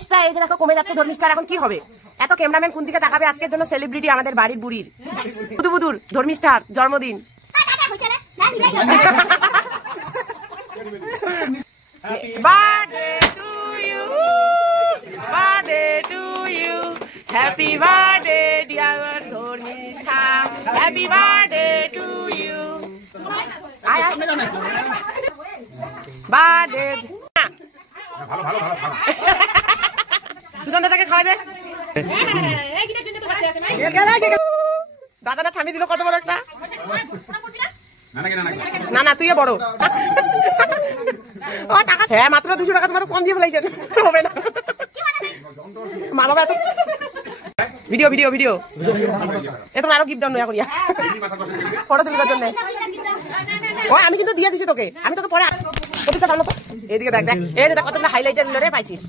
এজটা এই যে দেখো কমে যাচ্ছে ধর্মিষ্ঠার, এখন কি হবে? এত ক্যামেরাম্যান কোন দিকে তাকাবে? আজকের জন্য সেলিব্রিটি আমাদের বাড়ির বুড়ির বুধুর ধর্মিষ্ঠার জন্মদিন। Birthday to you, birthday to you, happy birthday dear Dharmistha, happy birthday to you. Birthday. ভালো ভালো ভালো ভালো। সুজন দাদাকে খাওয়া দে। দাদাটা থামিয়ে দিল কত বড় একটা। না না তুই বড়। ও টাকা হ্যাঁ মাত্র 200 টাকা তোমার কম দিয়ে ফেলাইছেন হবে না মা বাবা এত ভিডিও ভিডিও ভিডিও এ তোমার আরো গিফট দাও না করিয়া ফটো তুলিবার জন্য। ও আমি কিন্তু দিয়ে দিছি তোকে, আমি তোকে পরে প্রতিটা জানো তো এদিকে দেখ দেখ এই যে কতগুলো হাইলাইটার রে পাইছিস।